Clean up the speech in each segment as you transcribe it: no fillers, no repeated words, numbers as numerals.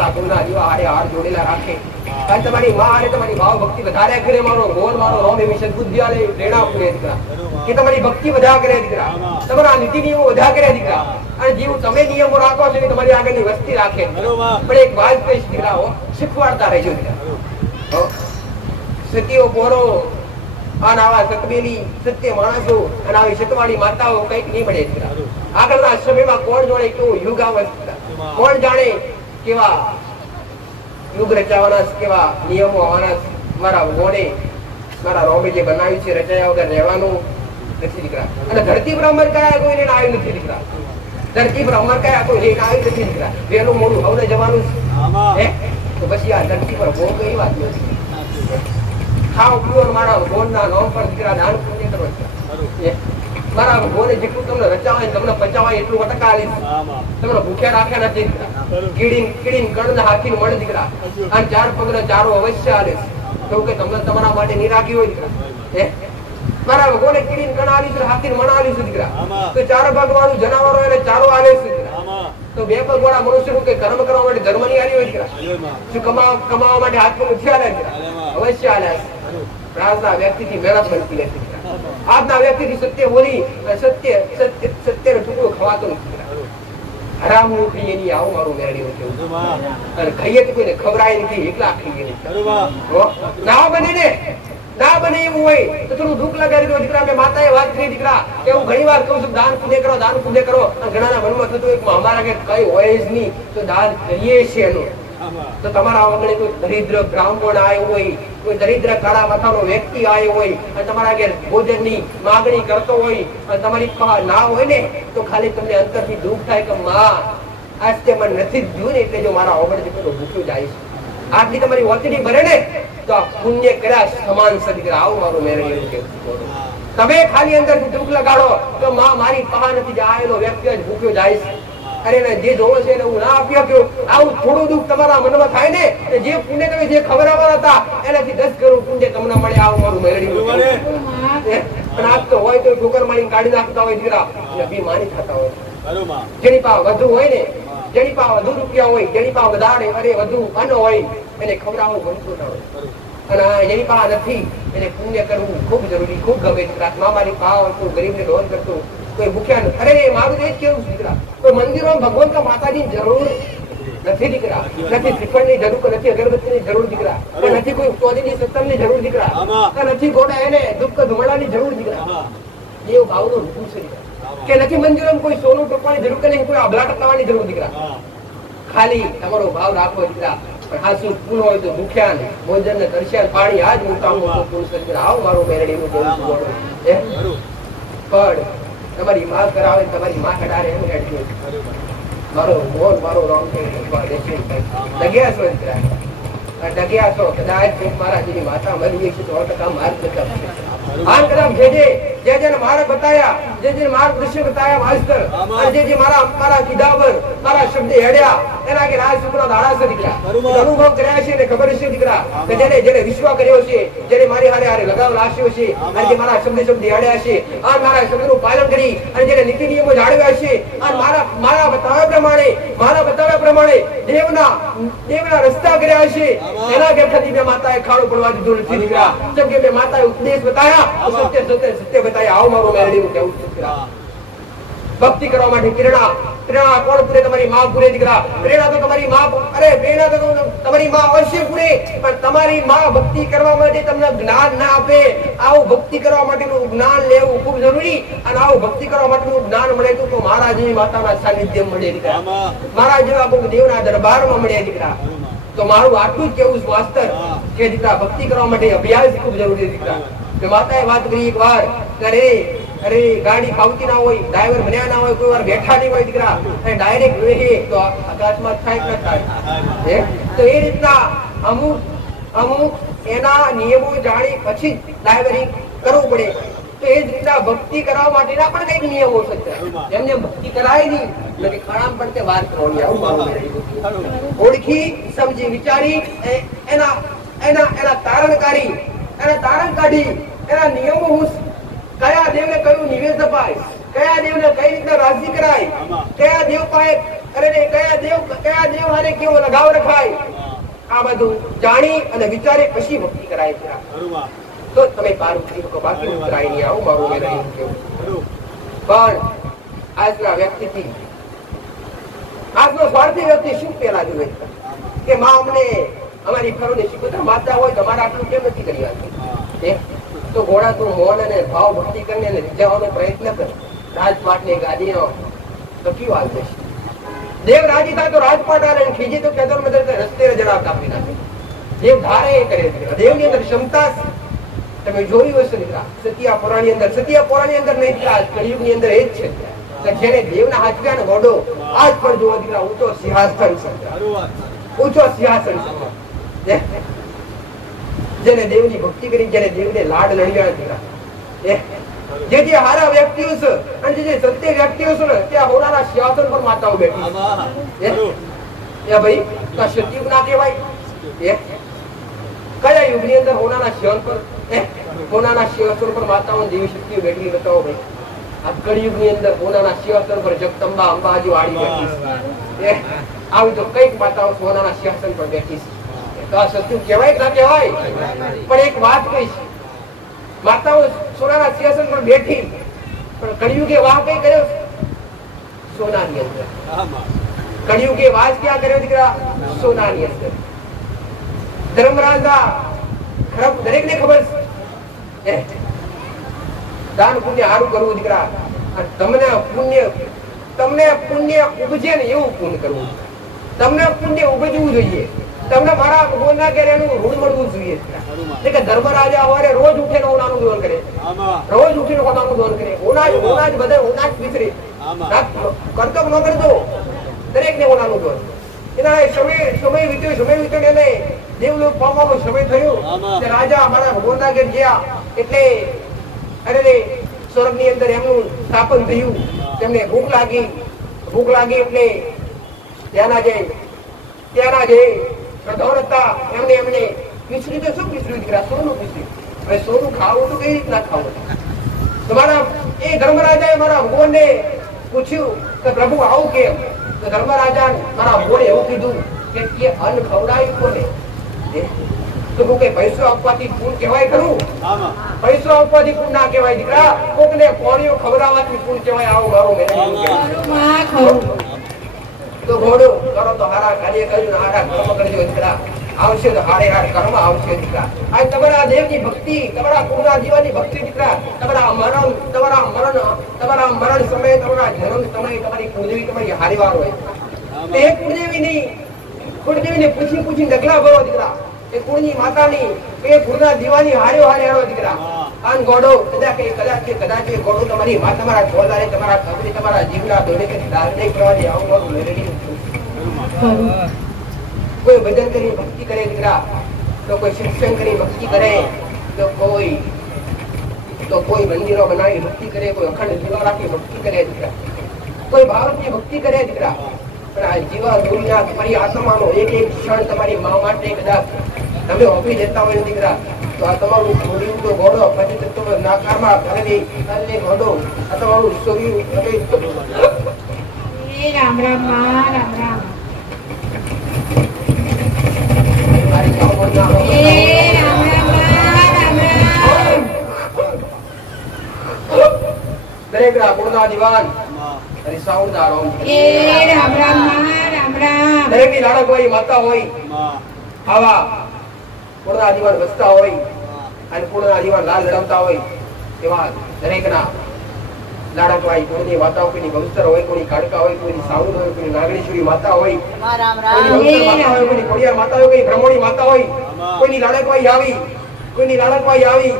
રાખુના જીવા હારે હાર જોડેલા રાખે અને તમારી માં હારે તમારી ભાવ ભક્તિ વધારે કરે મારો ગોર મારો રોમ એવી સદબુદ્ધિ આલે પ્રેરણા આપે દીકરા કે તમારી ભક્તિ વધા કરે દીકરા તમારા નીતિ નિયમો વધા કરે દીકરા અને જીવ તમે નિયમો રાખો છો એ તમારી આગળની વસ્તી રાખે પણ એક વાત કહીશ દીકરાઓ શીખવાડતા રહેજો દીકરા સતીઓ પોરો અને આવા સતબેલી સત્ય માણસો અને આવી સતવાળી માતાઓ કઈક નહીં મળે દીકરા આગળના સમયમાં કોણ જોડે કેવું યુગ આવશે કોણ જાણે કેવા યુગ રચાવાના કેવા નિયમો આવવાના મારા ભગવાને મારા રોમે જે બનાવ્યું છે રચાયા વગર રહેવાનું નથી દીકરા અને ધરતી પર અમર કયા કોઈને આવ્યું નથી દીકરા ધરતી પર અમર કયા કોઈ આવ્યું નથી દીકરા વહેલું મોડું હવે જવાનું હે તો પછી આ ધરતી પર બહુ કઈ વાત નથી ખાવ પીવો મારા ભગવાનના નામ પર દીકરા દાન પુણ્ય કરો મારા ભગવાને જેટલું તમને રચાવાય તમને પચાવાય એટલું વટકા આલી તમને ભૂખ્યા રાખ્યા નથી કીડીન કણ હાથીને મળે દીકરા અને ચાર પગને ચારો અવશ્ય આલે તો કે તમને તમારા માટે નહીં રાખ્યું હોય દીકરા હે મારા ભગવાને કીડીન કણ આલી છે હાથીને મણ આલી છે દીકરા તો ચાર પગ વાળું જનાવરો એને ચારો આલે છે દીકરા તો બે પગ વાળા મનુષ્ય કે કર્મ કરવા માટે ધર્મ ની આલી હોય દીકરા શું કમાવા માટે હાથ પગ ઉઠ્યા આલે દીકરા અવશ્ય આલે પ્રાર્થના વ્યક્તિથી મહેનત બનતી રહેતી આજના વ્યક્તિથી સત્ય બોલી સત્યનો ટુકડો ખવાતો નથી હરામ નું ખાઈએ નહીં આવું મારું મેળવ્યું છે અને ખાઈએ તો કોઈને ખબરાય નથી એકલા ખાઈએ ના બને ને ના બને એવું હોય તો થોડું દુઃખ લગાડી દો દીકરા મેં માતાએ વાત કરી દીકરા કે હું ઘણી વાર કહું છું દાન પુણ્ય કરો ઘણાના મનમાં થતું હોય અમારા ઘેર કઈ હોય જ નહીં તો દાન કરીએ છીએ એનું તો તમારા આગળ કોઈ દરિદ્ર બ્રાહ્મણ આવ્યો હોય કોઈ દરિદ્ર કાળા માથાનો વ્યક્તિ આવ્યો હોય અને તમારા ઘેર ભોજનની માગણી કરતો હોય અને તમારી પાસે ના હોય ને તો ખાલી તમને અંતરથી દુઃખ થાય કે માં આજ તે મને નથી જ જોયું ને એટલે જો મારા આગળ જેટલો ભૂખ્યો જાય છે આટલી તમારી ઓચડી ભરે ને તો આ પુણ્ય કર્યા સમાન સદીકરા આવું મારું મેળવ્યું છે તમે ખાલી અંદરથી દુઃખ લગાડો તો માં મારી પાસે નથી આવેલો વ્યક્તિ જ ભૂખ્યો જાય છે અરે જે જોવો છે હું ના આપી આપ્યો આવું થોડું દુઃખ તમારા મનમાં થાય ને જે પુણ્ય તમે જે ખબર આવવાના હતા એનાથી 10 કરોડ પુણ્ય તમને મળે આવું મારું મેળવ્યું પણ આજ તો હોય તો ઠોકર મારી કાઢી નાખતા હોય દીકરા અભિમાની થતા હોય જેની પાસે વધુ હોય ને જેની પાસે વધુ રૂપિયા હોય જેની પાસે વધારે અરે વધુ અન્ન હોય એને ખવડાવવું ગમતું ના હોય અને જેની પાસે નથી એને પુણ્ય કરવું ખૂબ જરૂરી ખૂબ ગમે દીકરા મારી પાસે હતું ગરીબને લોન કરતું કોઈ ભૂખ્યા અરે મારું એ જ કેવું દીકરા કોઈ મંદિરોમાં ભગવાન કા માતાજીની જરૂર નથી દીકરા નથી શ્રીફળની જરૂર નથી અગરબત્તીની જરૂર દીકરા નથી કોઈ ચોદીની સત્તરની જરૂર દીકરા નથી ગોડા એને દુઃખ ધુમાડાની જરૂર દીકરા એવું ભાવનું રૂપું છે દીકરા કે નથી મંદિરોમાં કોઈ સોનું ટોકવાની જરૂર કે નહીં કોઈ અબલા ટકાવવાની જરૂર દીકરા ખાલી તમારો ભાવ રાખો દીકરા પણ આ શું પૂર્ણ હોય તો ભૂખ્યા ને ભોજન ને તરસ્યા પાણી આ જ મોટા પૂર્ણ છે આવ મારો મેરડીનું પણ તમારી માં કરાવે તમારી માં કઢારે એમ હેડજો મારો મોર મારો રોંગ છે ડગ્યા છો ડગ્યા છો કદાચ મારા જેવી માતા મળી છે તો 100% માર્ગ આ કદમ જે માર્ગ બતાયા જે માર્ગદર્શન બતાયા માસ્ટર અને જે મારા કિતાબર મારા શબ્દ હેડ્યા એના કે રાજ સુપના દાડા છે દીકરા અનુભવ કર્યા છે ને ખબર છે દીકરા કે જેને વિશ્વાસ કર્યો છે જેને મારી હારે લગાવ લાગ્યો છે અને જે મારા શબ્દ હેડ્યા છે આ મારા શબ્દનું પાલન કરી અને જેને નીતિ નિયમો જાળવ્યા છે અને મારા બતાવ્યા પ્રમાણે દેવના રસ્તા કર્યા છે એના કે કદી મેં માતાએ ખાડો પડવા દીધું નથી દીકરા જેમ કે મેં માતાએ ઉપદેશ બતાયા સત્ય બતાયા આવ મારો મેરડીનું કેવું છે ભક્તિ કરવા માટે પ્રેરણા કોણ પૂરે તમારી માં પૂરે દીકરા પ્રેરણા તો તમારી માં પ્રેરણા તો તમારી માં અવશ્ય પૂરે પણ તમારી માં ભક્તિ કરવા માટે તમને જ્ઞાન ના આપે આવું ભક્તિ કરવા માટેનું જ્ઞાન લેવું ખૂબ જરૂરી અને આવું ભક્તિ કરવા માટેનું જ્ઞાન મળે તો મારા જેવી માતાના સાનિધ્ય મળે દીકરા મારા જેવા કોઈ દેવના દરબારમાં મળે દીકરા તો મારું આટલું જ કેવું માસ્ટર કે દીકરા ભક્તિ કરવા માટે અભ્યાસ ખૂબ જરૂરી દીકરા માતાએ વાત કરી એક વાર અરે ગાડી ફાવતી ના હોય ડ્રાઈવર બન્યા ના હોય કોઈ વાર બેઠા નહીં હોય દીકરા ડાયરેક્ટ વેહે તો અકસ્માત થાય કે થાય તો એ રીતના અમુક એના નિયમો જાણી પછી ડ્રાઈવરિંગ કરવું પડે તો એ જ રીતના ભક્તિ કરવા માટેના પણ કઈક નિયમો છે એમને ભક્તિ કરાય નહીં એટલે ખાણામ પણ તે વાત કરવાની આવું ઓળખી સમજી વિચારી એના તારણ કાઢી એના નિયમો હું કયા દેવને કયું નિવેદ અપાય કયા દેવને કઈ રીતના રાજી કરાય કયા દેવ પાસે અરે રે કયા દેવ હારે કેવો લગાવ રખાય, આ બધું જાણી અને વિચારે પછી ભક્તિ કરાય છે. તો તમે પાર ઉતરી શકો, બાકી ઉતરાય નહીં. આવું મારું મેં રહ્યું કેવું. પણ આજના વ્યક્તિથી, આજનો સ્વાર્થી વ્યક્તિ શું પેલા જોવે કે માં અમને અમારી ફરોને શીખવતા માતા હોય તમારે આટલું કેમ નથી કરી આપતી? તો ઘોડા તું મૌન અને ભાવ ભક્તિ કરીને રીઝવવાનો પ્રયત્ન કર. રાજપાટની ગાદીનો તો કેવું હાલ થશે? દેવ રાજી થાય તો રાજપાટ આવે, ખીજી તો કેદર મદર રસ્તે જવાબ આપી નાખે. દેવ ધારે એ કરે. દેવની અંદર ક્ષમતા તમે જોયું હશે દીકરા, સતિયા પુરાણની અંદર નહીં દીકરા, કળિયુગની અંદર એ જ છે. જેને દેવના હાથવ્યા ને ગોડો આજ પણ જોવો દીકરા, ઊંચો સિંહાસન છે. જેને દેવની ભક્તિ કરી, જેને દેવને લાડ લડ્યા દીકરા, જે હારા વ્યક્તિઓ છે અને જે સત્ય વ્યક્તિઓ છે ને ત્યાં હોનાના સિંહાસન પર માતાઓ બેઠી છે. ભાઈ સત્યુગ ના કહેવાય? કયા યુગની અંદર હોનાના સિંહાસન પર માતાઓ દેવી શક્તિઓ બેઠી બતાવો ભાઈ. આ કળિયુગની અંદર હોનાના સિંહાસન પર જગદંબા અંબાજી વાળી બેઠી છે. આવી તો કઈક માતાઓ હોનાના સિંહાસન પર બેઠી છે. તો આ સત્યુગ કહેવાય ના કહેવાય? પણ એક વાત કહીશ, માતાઓ સોનાના સિંહાસન પર બેઠી, પણ કળિયુગે વાહ કઈ કર્યો? સોનાની અંદર. કળિયુગે વાસ ક્યાં કર્યો દીકરા? સોનાની અંદર. ધર્મરાજા દરેકને ખબર છે દાન પુણ્ય સારું કરવું દીકરા, તમને પુણ્ય ઉપજે ને એવું પુણ્ય કરવું. તમને પુણ્ય ઉપજવું જોઈએ. તમને મારા ભગવાનના ઘરે એનું ઋણ મળવું જોઈએ. ધર્મરાજા હોય રોજ ઉઠીને ઓનાનું દોન કરે, રોજ ઉઠીને ઓનાનું દોન કરે. ઓનાજ બધા ઓનાજ વિસરે કરતો ન કરતો દરેક ને ઓનાનું દોન. એના સમય વીત્યો એને દેવલોક પામવાનો સમય થયો. રાજા મારા ભગવાનના ઘેર ગયા એટલે અરે સ્વર્ગ ની અંદર એમનું સ્થાપન થયું. તેમને ભૂખ લાગી એટલે ત્યાંના જે શ્રદ્ધાળુ હતા એમને પીછડી તો શું પીછડ્યું દીકરા? સોનું પીછડ્યું. હવે સોનું ખાવું તો કઈ રીતના ખાવું? તમારા એ ધર્મરાજાએ મારા ભગવાનને પૂછ્યું કે પ્રભુ આવું કેમ? તો ધર્મરાજા મારા ભગવાને એવું કીધું કે અન્ન ખવડાવ્યું કોને? તો કે પૈસો આપવાથી પૂર્ણ કહેવાય ખરું? પૈસો આપવાથી પૂર્ણ ના કહેવાય દીકરા, કોકને કોળીઓ ખવડાવવાથી પૂર્ણ કહેવાય. આવું મારું તો ઘોડો કરો તો હારા કાર્ય કર્યું, હારા કર્મ કરજો દીકરા, આવશે તો હારે હાર કર્મ આવશે દીકરા. આ તમારા દેવની ભક્તિ, તમારા કુળના જીવનની ભક્તિ દીકરા, તમારા મરણ સમયે, તમારા જન્મ સમયે તમારી કુળદેવી તમારી હારીવાર હોય. એ કુળદેવીને પૂછી ડગલા ભરો દીકરા. એ કુળની માતાની, એ કુળના દીવાની હારો દીકરા. આન ગોડો કદાચ ગોડો તમારી માં, તમારા છોલારે, તમારા ખબરી, તમારા જીવના દોડે કે દારને કરવાની આવું મેળવી. કોઈ ભજન કરી ભક્તિ કરે દીકરા, તો કોઈ શિક્ષણ કરી ભક્તિ કરે, તો કોઈ મંદિરો બનાવી ભક્તિ કરે, કોઈ અખંડ દીવા રાખી ભક્તિ કરે દીકરા, કોઈ ભારતની ભક્તિ કરે દીકરા. પણ આ જીવા દુનિયા તમારી આત્માનો એક ક્ષણ તમારી મા માટે કદાચ તમે ઓફી જતા હોય દીકરા, તો આ તમારું છોડ્યું તો ઘોડો પછી તત્વ નાકારમાં કરેલી ઘોડો આ તમારું છોડ્યું. રામ રામ રામ રામ. દરેક કુળના દીવાન દરેક ની લાડક હોય, માતા હોય, આવા કુળના દીવાન વસતા હોય અને કુળના દીવાન લાલ લડાવતા હોય, એવા દરેક ના લાડક હોય. કોઈની માતાઓ, કોઈની ગૌચર હોય, કોઈની કાળકા હોય, કોઈની સાઉદ હોય, કોઈની નાગણેશ્વરી માતા હોય, કોઈની ખોડિયાર માતા હોય, કોઈ બ્રહ્મણી માતા હોય, કોઈની લાડકવાઈ આવી,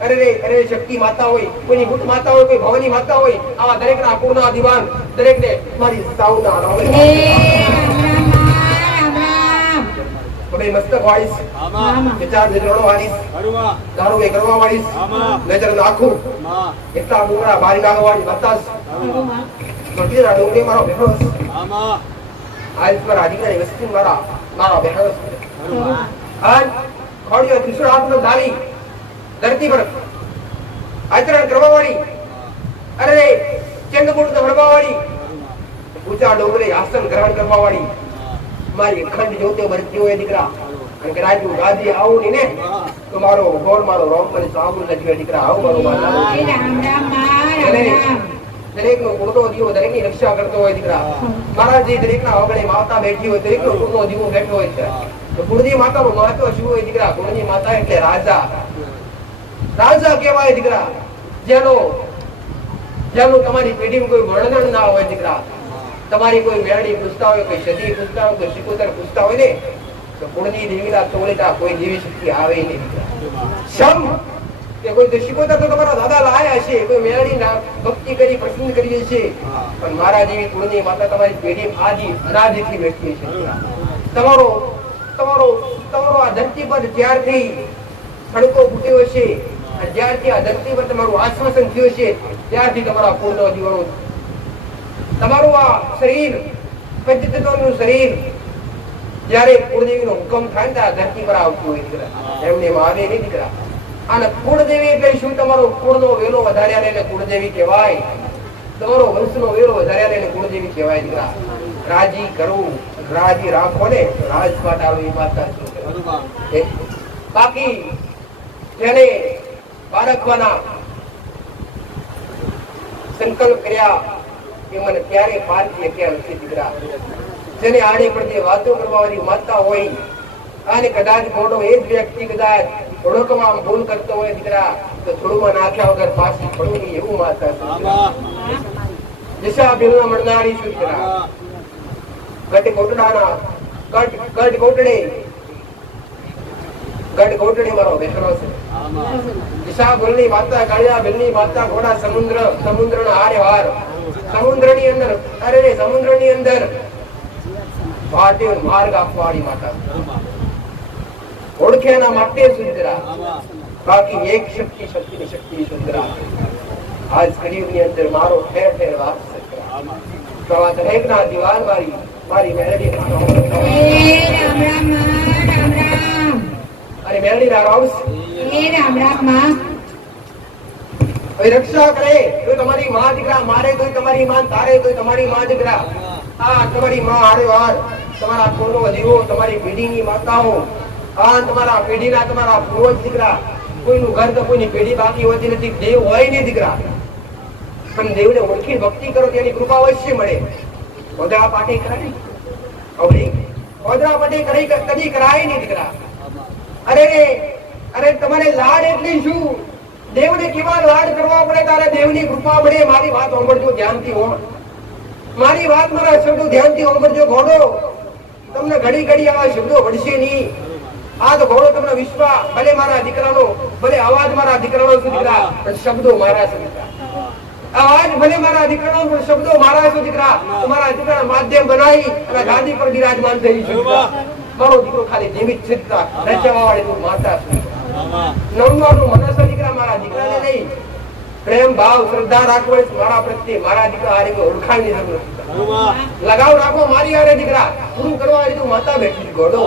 અરે શક્તિ માતા હોય, કોઈની ભૂત માતા હોય, કોઈ ભવાની માતા હોય. આવા દરેક ના કુળના દીવાન દરેક ને મારી સાઉના મસ્તક વાળીશ, વિચાર જોડો વાળીશ, દારૂ એ કરવા વાળીશ, નજર નાખું એટલા ડુંગરા બારી નાખવાની બતાસ ડુંગરી મારો બેહોશ આજ પર આદિકારી વસ્તી મારા બેહોશ આજ ખોડિયો ત્રિશુળ હાથમાં ધારી ધરતી પર આચરણ કરવા વાળી, અરે ચંદ્રગુણ તો ભણવા વાળી, ઊંચા ડોંગરે આસન ગ્રહણ કરવા વાળી મારી ખંડ જોતે ભરતી હોય દીકરા અને કે રાજુ ગાદી આવું ને તો મારો ગોર મારો રોમ કરી સાબુ લજવે દીકરા આવું મારો માતા દરેક નો કુળનો દીવો દરેક ની રક્ષા કરતો હોય દીકરા મહારાજજી દરેક ના ઓગણે માતા બેઠી હોય દરેક નો કુળનો દીવો બેઠો હોય છે તો કુળની માતા નું મહત્વ શું હોય દીકરા કુળની માતા એટલે રાજા રાજા કહેવાય દીકરા જેનું તમારી પેઢીમાં કોઈ વર્ણન ના હોય દીકરા તમારી કોઈ મેળડી પૂછતા હોય કોઈ સદી પૂછતા હોય કોઈ સિકોતર પૂછતા હોય ને તો કુળની દેવીના તોલેતા કોઈ દેવી શક્તિ આવે નહીં શમ કે કોઈ તો સિકોતર તો તમારા દાદા લાયા છે કોઈ મેળડી ના ભક્તિ કરી પસંદ કરીએ છે પણ મારા જેવી કુળની માતા તમારી પેઢી આદિ અનાદિથી બેઠી છે તમારો તમારો તમારો આ ધરતી પર જ્યારથી ખડકો ફૂટ્યો છે અને જ્યારથી આ ધરતી પર તમારું આશ્વાસન થયું છે ત્યારથી તમારા કુળનો દીવાનો તમારું આ શરીર પંચતત્વનું શરીર જ્યારે કુળદેવીનો હુકમ થાય ને આ ધરતી પર આવતું હોય દીકરા એમને આવે નહીં દીકરા અને કુળદેવી એટલે શું તમારો કુળનો વેલો વધાર્યા ને એટલે કુળદેવી કહેવાય તમારો વંશનો વેલો વધાર્યા ને એટલે કુળદેવી કહેવાય દીકરા રાજી કરવું રાજી રાખો ને રાજપાટ આવે એ માતા છે બાકી જેને પારખવાના સંકલ્પ કર્યા એ મને ત્યારે પારખી શક્યા નથી દીકરા જેને આડે પડતી વાતો કરવાની માતા હોય અને કદાચ મોટો એ જ વ્યક્તિ કદાચ થોડોકમાં ભૂલ કરતો હોય દીકરા તો થોડુંમાં નાખ્યા વગર પાછી થોડું એવું માતા દિશા બિલના મળનારી છું દીકરા ગઢ કોટડાના ગઢ કોટડે મારો બેસરો છે દિશા બિલની માતા કાળિયા બિલની માતા ઘોડા સમુદ્રના હારે હાર સમુદ્રની અંદર અરે સમુદ્રની અંદર ભારતીય માર્ગ આપવાળી માતા ઓળખ્યાના માટે સુંદરા બાકી એક શક્તિની શક્તિ સુંદરા આજ કળિયુગની અંદર મારો ઠેર ઠેર વાસ છે તો આ દરેકના દીવાન મારી મેલડી અરે મેલડી રામ રામ રક્ષા કરે તો તમારી માં દીકરા મારે તો તમારી માં તારે તો તમારી માં દીકરા આ તમારી માં હારે વાર તમારા કુળનો દીવો તમારી પેઢીની માતાઓ આ તમારા પેઢીના તમારા પૂર્વજ દીકરા કોઈનું ઘર તો કોઈની પેઢી બાકી હોતી નથી દેવ હોય નહીં દીકરા પણ દેવને ઓળખી ભક્તિ કરો તેની કૃપા અવશ્ય મળે ઓદરા પાટે કરાય હવે ઓદરા પાટે કદી કરાય નહીં દીકરા અરે તમારે લાડ એટલે શું દેવને કેવા લાડ કરવા પડે તારે દેવની કૃપા મળે મારી વાત સાંભળજો ધ્યાનથી હો મારી વાત મારા શબ્દો ધ્યાનથી સાંભળજો ઘોડો તમને ઘડી ઘડી આવા શબ્દો વળશે નહીં આ તો ઘોડો તમને વિશ્વાસ ભલે મારા દીકરાનો ભલે અવાજ મારા દીકરાનો શું દીકરા પણ શબ્દો મારા શું દીકરા અવાજ ભલે મારા દીકરાનો પણ શબ્દો મારા શું દીકરા તમારા દીકરાના માધ્યમ બનાવી અને ગાદી પર બિરાજમાન થઈ છે મારો દીકરો ખાલી જીવિત છે રચવા વાળી માતા છે નવવાનું મનસ દીકરા મારા દીકરાને નહીં પ્રેમ ભાવ શ્રદ્ધા રાખવો મારા પ્રત્યે મારા દીકરા હારે કોઈ ઓળખાણની જરૂર નથી લગાવ રાખો મારી હારે દીકરા પૂરું કરવા વાળી માતા બેઠી ઘોડો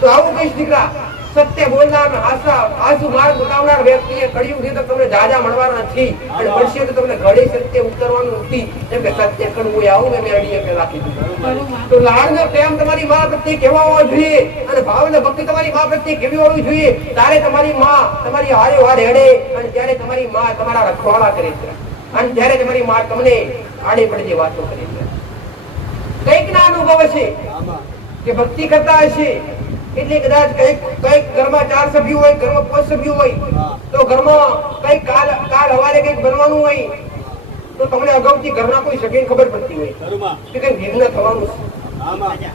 તો આવું કહીશ દીકરા સત્ય બોલનાર આસુ માર્ગ બતાવનાર વ્યક્તિએ કળિયુગ થી તો તમને જાજા મળવાના નથી અને વર્ષે તો તમને ઘડી સત્ય ઉતરવાનું નથી જેમ કે સત્ય કણવું આવું મેં અડીએ કે રાખી દીધું તો લાડનો પ્રેમ તમારી માં પ્રત્યે કેવા હોવો જોઈએ અને ભાવને ભક્તિ તમારી માં પ્રત્યે કેવી હોવી જોઈએ ત્યારે તમારી માં તમારી હારે હાર હેડે અને ત્યારે તમારી માં તમારા રખવાળા કરે છે અને ત્યારે તમારી માં તમને આડે પડતી વાતો કરે છે કઈક ના અનુભવ હશે કે ભક્તિ કરતા હશે એટલે કદાચ કઈક ઘરમાં 4 સભ્યો હોય ઘરમાં 5 સભ્યો હોય તો ઘરમાં કઈક કાલ હવારે કઈક બનવાનું હોય તો તમને અગાઉથી ઘરના કોઈ સભ્યને ખબર પડતી હોય કે કઈ વિઘ્ન થવાનું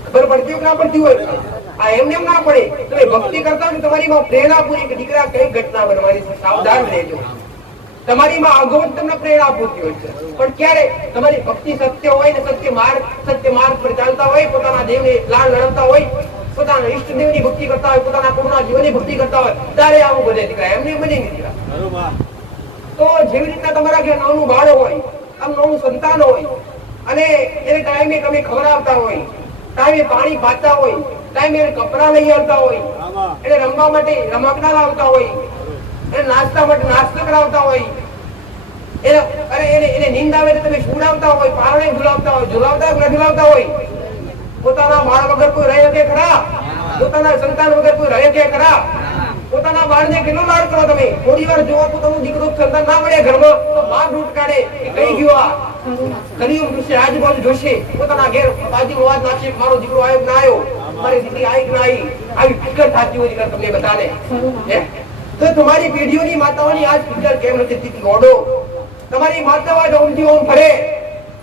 ખબર પડતી હોય ના પડતી હોય આ એમને એમ ના પડે તમે ભક્તિ કરતા હોય તમારી માં પ્રેરણા પૂરી કે દીકરા કઈ ઘટના બનવાની છે સાવધાન રહેજો તમારી માં અગાઉ તમને પ્રેરણા પૂરતી હોય છે પણ ક્યારે તમારી ભક્તિ સત્ય હોય ને સત્ય માર્ગ પર ચાલતા હોય પોતાના દેવને લાડ લડતા હોય પોતાના ઈષ્ટદેવની ભક્તિ કરતા હોય પોતાના કુળના જીવનની ભક્તિ કરતા હોય ત્યારે આવું બધે દીકરા એમને બને નહીં દીકરા તો જેવી રીતના તમારા ઘેર નાનું બાળ હોય આમ નાનું સંતાન હોય અને એને ટાઈમે તમે ખવડાવતા હોય ટાઈમે પાણી પાતા હોય ટાઈમે કપડા લઈ આવતા હોય એને રમવા માટે રમકડા લાવતા હોય એને નાસ્તા માટે નાસ્તો કરાવતા હોય એને નીંદ આવે તો તમે સુડાવતા હોય, પારણે ઝુલાવતા હોય, ઝુલાવતા કે ન ઝુલાવતા હોય? પોતાના બાળ વગર કોઈ રહે કે ખરા? પોતાના સંતાન વગર કોઈ રહે કે ખરા? પોતાના બાળને કેટલો લાડ કરો તમે? થોડી વાર જોવો પોતાનું દીકરો સંતાન ના મળે ઘરમાં તો બહાર ઢૂંઢ કાઢે કે કઈ ગયો આ કલિયુગ જોશે, આજુબાજુ જોશે, પોતાના ઘેર બાજુ અવાજ નાખશે મારો દીકરો આવ્યો ના આવ્યો, મારી દીકરી આવી કે ના આવી, આવી ફિકર થતી હોય તમને બધાને. તો તમારી પેઢીઓની માતાઓની આજ ફિકર કેમ નથી થતી? ગોડો તમારી માતાઓ આજ ઓમથી ઓમ ફરે,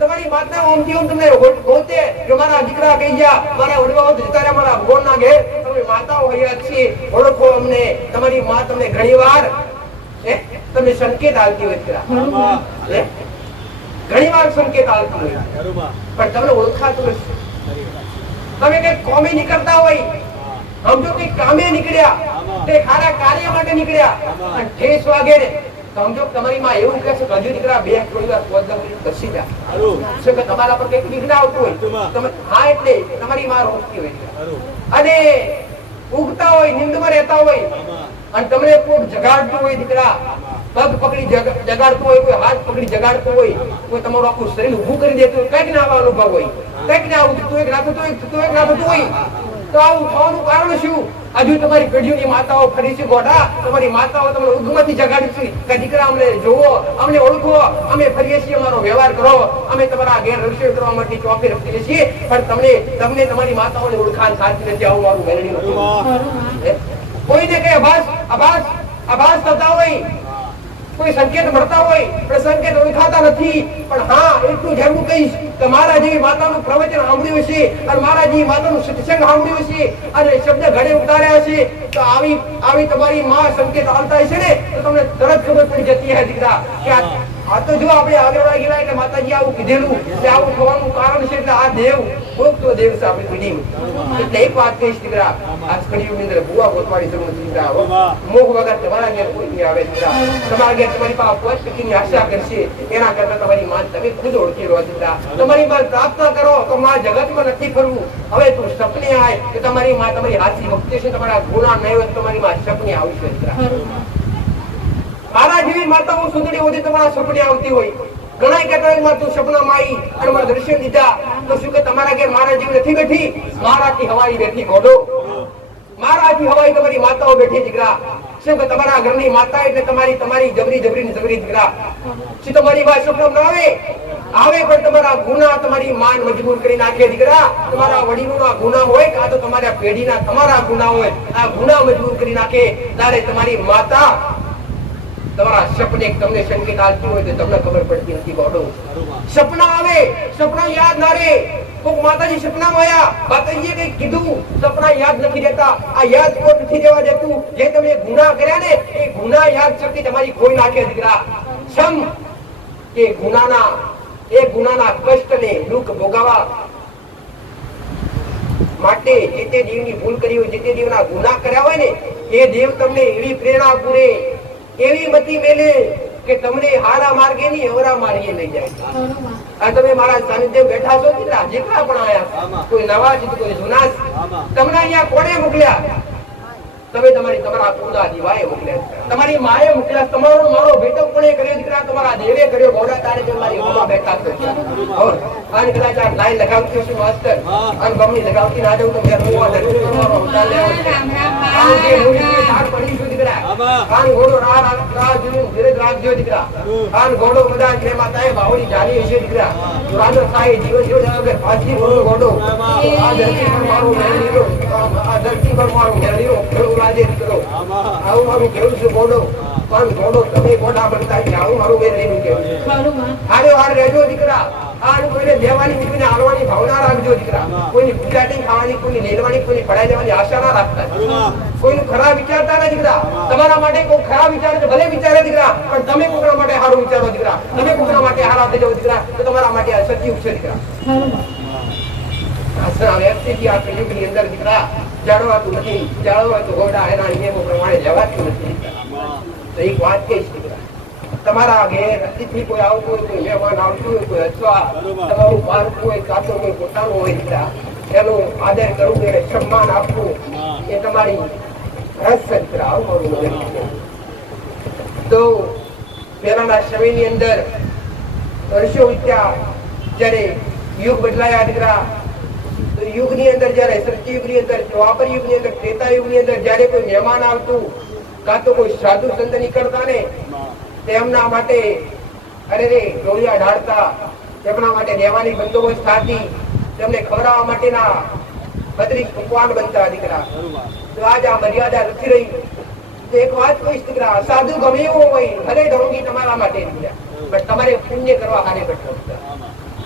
તમારી માતાઓ ઓમથી ઓમ તમને ગોતે કે મારા દીકરા કહી ગયા, મારા વડવાઓ જતા રહ્યા મારા ભગવાનના ઘેર. તમે માતાઓ હયાત છે, ઓળખો અમને. તમારી માં તમને ઘણીવાર તમને સંકેત આપતી હોય, ઘણીવાર સંકેત આપતી હોય, પણ તમને ઓળખાતું નથી. તમે કઈ કોમે નીકળતા હોય, સમજો કે કામે નીકળ્યા, તે ખારા કાર્ય માટે નીકળ્યા અને ઠેસ વાગે ને સમજો તમારી માં એવું કહે છે કે હજુ દીકરા બે થોડી વાર પોતા બેસી જા, કે તમારા પર કઈક વિઘ્ન આવતું હોય તમે હા એટલે તમારી માં રોકતી હોય અને ઉગતા હોય, નિંદમાં રહેતા હોય અને તમને કોઈ જગાડતું હોય, દીકરા પગ પકડી જગાડતું હોય, કોઈ હાથ પકડી જગાડતું હોય, કોઈ તમારું આખું શરીર ઊભું કરી દેતું હોય, કઈક ના આવા અનુભવ હોય, કઈક ના આવું થતું હોય, ના થતું હોય, તો આવું થવાનું કારણ શું? હજુ તમારી પેઢીઓની માતાઓ ફરી છે ગોડા, તમારી માતાઓ તમને ઉગમાંથી જગાડી છે કે દીકરા અમને જોવો, અમને ઓળખો, અમે ફરીએ છીએ, અમારો વ્યવહાર કરો, અમે તમારા ઘેર રક્ષણ કરવા માટે ચોફે રખીએ છીએ, પણ તમને તમારી માતાઓને ઓળખાણ થતી નથી. આવું મારું મેળવી કોઈને કઈ આભાસ થતા હોય, કોઈ સંકેત મળતા હોય પણ સંકેત ઓળખાતા નથી. પણ હા એટલું જરૂર કહીશ કે મારા જેવી માતાનું પ્રવચન સાંભળ્યું છે અને મારા જેવી માતાનું સત્સંગ સાંભળ્યું છે અને શબ્દ ઘડે ઉતાર્યા છે, તો આવી તમારી માં સંકેત આવતા હશે ને તો તમને તરત ખબર પડી જતી હે દીકરા કે આ તો જો આપણે આગળ ગયેલા એટલે માતાજી આવું કીધેલું કે આવું થવાનું કારણ છે, એટલે આ દેવ ભોગતો દેવ છે આપણી પેઢી. એટલે એક વાત કહીશ દીકરા, આ કળિયુગની અંદર ભૂવા ગોતવાની જરૂર નથી દીકરા. મોહ વગર તમારા ઘેર કોઈ નહીં આવે દીકરા. તમારા ઘેર તમારી પાસે પોત પીકીની આશા કરશે, એના કરતા તમારી માં તમે ખુદ ઓળખી લો દીકરા. તમારી માં પ્રાર્થના કરો તો માં જગતમાં નથી કરવું. હવે તું સપને આય કે તમારી માં તમારી હાથી વખતે છે, તમારા ગુના નહીં હોય તમારી માં સપને આવશે દીકરા. મારા જેવી માતાઓ સુધડી હોતી તમારા સપને આવતી હોય. ઘણા કહેતા હોય તું સપનામાં આવી અને મને દર્શન દીધા, તો શું કે તમારા ઘેર મારા જેવી નથી બેઠી? મારાથી હવાઈ બેઠી ગોડો, મારાથી હવાઈ તમારી માતાઓ બેઠી દીકરા. શું કે તમારા ઘરની માતા એટલે તમારી જબરી દીકરા. શું તમારી વાત સપનામાં આવે પણ તમારા ગુના તમારી માન મજબૂર કરી નાખે દીકરા. તમારા વડીલોના ગુના હોય કે આ તો તમારા પેઢીના તમારા ગુના હોય, આ ગુના મજબૂર કરી નાખે. ત્યારે તમારી માતા તમારા સપને તમને સંકેત આપતી હોય તો તમને ખબર પડતી નથી ગોડો. સપના આવે, સપના યાદ ના રહે. કોક માતાજી સપનામાં આયા, માતાજીએ કઈ કીધું, સપના યાદ નથી રહેતા. આ યાદ કોઈ નથી રહેવા દેતું. જે તમે ગુના કર્યા ને એ ગુના યાદ શક્તિ તમારી ખોઈ નાખે દીકરા. સમ એ ગુનાના કષ્ટને દુઃખ ભોગવવા માટે જે તે દેવની ભૂલ કરી હોય, જે તે દેવના ગુના કર્યા હોય ને એ દેવ તમને એવી પ્રેરણા પૂરે, એવી મતી મેલે કે તમને હારા માર્ગે ની અવરા માર્ગે લઈ જાય. આ તમે મારા સાનિધ્ય બેઠા છો જેટલા પણ આયા, કોઈ નવા છે કોઈ જૂના છે, તમને અહીંયા કોણે મોકલ્યા? તમે તમારા કુળના દીવાએ મોકલ્યા, તમારી માએ મોકલ્યા, તમારો મારો ભેટો કોણે કર્યો દીકરા? તમારા દેવે કર્યો. ગોડા તારે તમારી ઉમા બેઠા છો. અને કદાચ આ લાઈન લગાવતી હશે માસ્ટર અને ગમની લગાવતી ના જવું તો મેં રોવા ધરતી કરવાનો અવતાર લેવો છે. આ જે મૂડી તાર પડી છું દીકરા. આન ઘોડો રાહ જોઈને ધીરજ રાખજો દીકરા. આન ઘોડો કદાચ જે માતાએ બાવળી જાની હશે દીકરા. રાજો સાહેબ જીવન જીવન વગર પાછી ઘોડો આ ધરતી પર મારો મેળવીરો, આ ધરતી પર મારો મેળવીરો ખેડૂત રાજે દીકરો. આવું મારું કેવું છે ગોડો. પણ ગોડો તમે ગોડા બનતા આવું મારું મેળવીનું કેવું. હારે હાર રહેજો દીકરા. આ કોઈને દેવાની કોઈને હાલવાની ભાવના રાખજો દીકરા. કોઈની પૂજાટી ખાવાની, કોઈની લેવાની, કોઈની પડાઈ લેવાની આશા ના રાખતા. કોઈનું ખરાબ વિચારતા ના દીકરા. તમારા માટે કોઈ ખરાબ વિચારે તો ભલે વિચારે દીકરા, પણ તમે કોઈના માટે સારું વિચારો દીકરા. તમે કોઈના માટે હારા થઈ જાવ દીકરા તો તમારા માટે આ સત્ય ઉછે દીકરા. આ વ્યક્તિથી આ કળિયુગની અંદર દીકરા જાળવાતું નથી. જાળવાતું ઘોડા એના નિયમો પ્રમાણે જવાતું નથી. તો એક વાત કહીશ દીકરા, તમારા ઘેર અતિથિ કોઈ આવતું હોય, કોઈ મહેમાન આવતું હોય, કોઈ અથવા તમારું પારકું હોય, કાતો કોઈ પોતાનું હોય દીકરા, એનું આદર કરવું, એને સન્માન આપવું એ તમારી રસ દીકરા. આવું મારું તો પહેલાના સમયની અંદર વર્ષો વીત્યા, જ્યારે યુગ બદલાયા દીકરા, તો યુગની અંદર જ્યારે સત્યયુગની અંદર, દ્વાપર યુગની અંદર, ત્રેતા યુગની અંદર જ્યારે કોઈ મહેમાન આવતું, કાં તો કોઈ સાધુ સંત નીકળતા ને, તેમના માટે અરે ડોળિયા ઢાળતા, તેમના માટે રહેવાની બંદોબસ્ત થતી, તેમને ખવડાવવા માટેના 32 પકવાન બનતા દીકરા. તો આજ આ મર્યાદા નથી રહી. તો એક વાત કહીશ દીકરા, સાધુ ગમે એવો હોય, ભલે ઢોંગી તમારા માટે દીકરા, પણ તમારે પુણ્ય કરવા હારે બેઠો.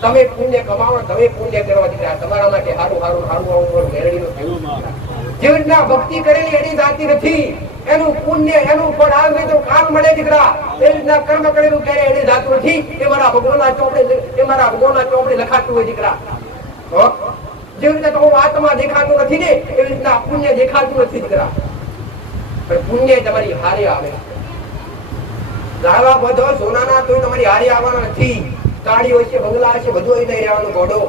તમે પુણ્ય કમાવો, તમે પુણ્ય કરવા દીકરા, તમારા માટે સારું સારું સારું આવું મેળવીનું થયું. જે રીતના ભક્તિ કરેલી એની જાતી નથી, એનું પુણ્ય એનું ફળ આજ નહીં તો કાલ મળે દીકરા. એ રીતના કર્મ કરેલું ક્યારે એની જાતું નથી. એ મારા ભગવાનના ચોપડે લખાતું હોય દીકરા. જે રીતે તો આત્મા દેખાતું નથી ને, એવી રીતના પુણ્ય દેખાતું નથી દીકરા. પણ પુણ્ય તમારી હારે આવે. લાવા બધો સોનાના તો તમારી હારે આવવાના નથી. ગાડી હોય છે, બંગલા હશે, બધું અહીં નહીં રહેવાનું ઘોડો.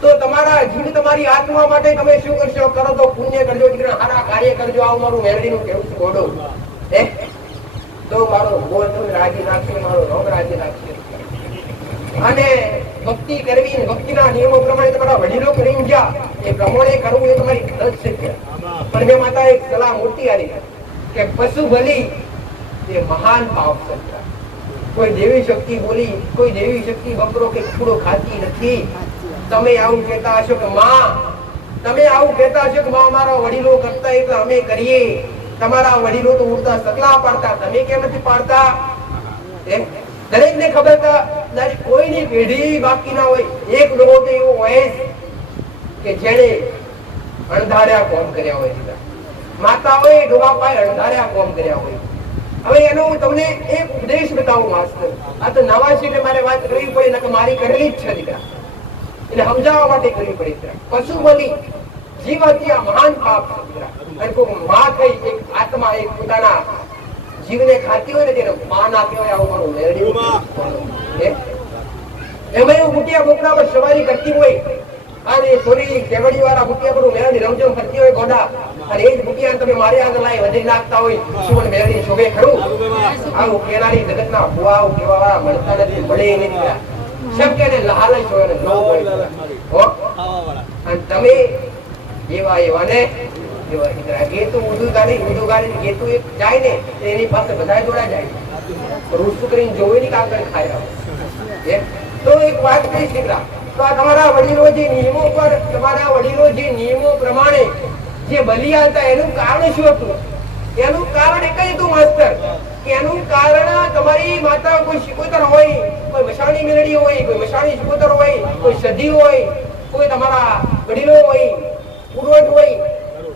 તો તમારા જીવ તમારી આત્મા માટે તમે શું કરશો? કરો તો પુણ્ય કરજો દીકરા, સારા કાર્ય કરજો. આવું મારું મેલડીનું કેવું છે ઘોડો. તો મારો ગોળ તમે રાજી નાખશે, મારો રોગ રાજી નાખશે. અને ભક્તિ કરવી, ભક્તિના નિયમો પ્રમાણે તમારા વડીલો કરી ગયા, એ પ્રમાણે કરવું એ તમારી ફરજ છે. પણ મેં માતા એક સલાહ મોટી આવી કે પશુ બલિ એ મહાન પાપ છે. કોઈ દેવી શક્તિ બોલી, કોઈ દેવી શક્તિ બકરો કે કૂકડો ખાતી નથી. તમે આવું કહેતા હશો કે માં, તમે આવું કહેતા હશો કે માં અમારા વડીલો કરતા એટલે અમે કરીએ. તમારા વડીલો તો ઉડતા સકલા પાડતા, તમે કેમ નથી પાડતા? દરેક ને ખબર છે, કોઈની પેઢી બાકી ના હોય. એક લોકો તો એવો હોય કે જેને અણધાર્યા કોમ કર્યા હોય, માતા હોય ડોબાપાએ અણધાર્યા કોમ કર્યા હોય. હવે એનો હું તમને એક ઉપદેશ બતાવું માસ્ટર. આ તો નવા છે એટલે મારે વાત કરવી પડે, નકર મારી કરેલી જ છે દીકરા, એટલે સમજાવવા માટે કરવી પડે. પશુ બલિ જીવ હત્યા મહાન પાપ છે દીકરા. અને કોઈ માં થઈ એક આત્મા એક પોતાના જીવને ખાતી હોય ને તેને માં ના કહેવાય. આવું મારું મેળવ્યું. એમાં એવું બુટિયા બોકડા પર સવારી કરતી હોય, અને થોડી કેવડી વાળા બુટિયા પર મેળવી રમઝમ કરતી હોય ગોડા, અને એ જ બુટિયા તમે મારી આગળ લાવી વધી નાખતા હોય, શું મેળવી શોભે ખરું? આવું કેનારી જગતના ભુવા કેવા વાળા મળતા નથી, મળે નહીં. શક્ય ને લાલચ હોય ને લોભ હોય. અને તમે એવા ને એની પાસે બધા જોડા જાય, રૂસું કરીને જોવે ની કામ કરે ખાય. તો એક વાત કહીશ દીકરા, તો આ તમારા વડીલો જે નિયમો પર, તમારા વડીલો જે નિયમો પ્રમાણે જે બલિયા હતા, એનું કારણ શું હતું? એનું કારણ એક જ હતું માસ્ટર, કે એનું કારણ તમારી માતા કોઈ શિકોતર હોય, કોઈ મશાણી મેળડી હોય, કોઈ મશાણી શિકોતર હોય, કોઈ સધી હોય, કોઈ તમારા વડીલો હોય, પૂર્વજ હોય,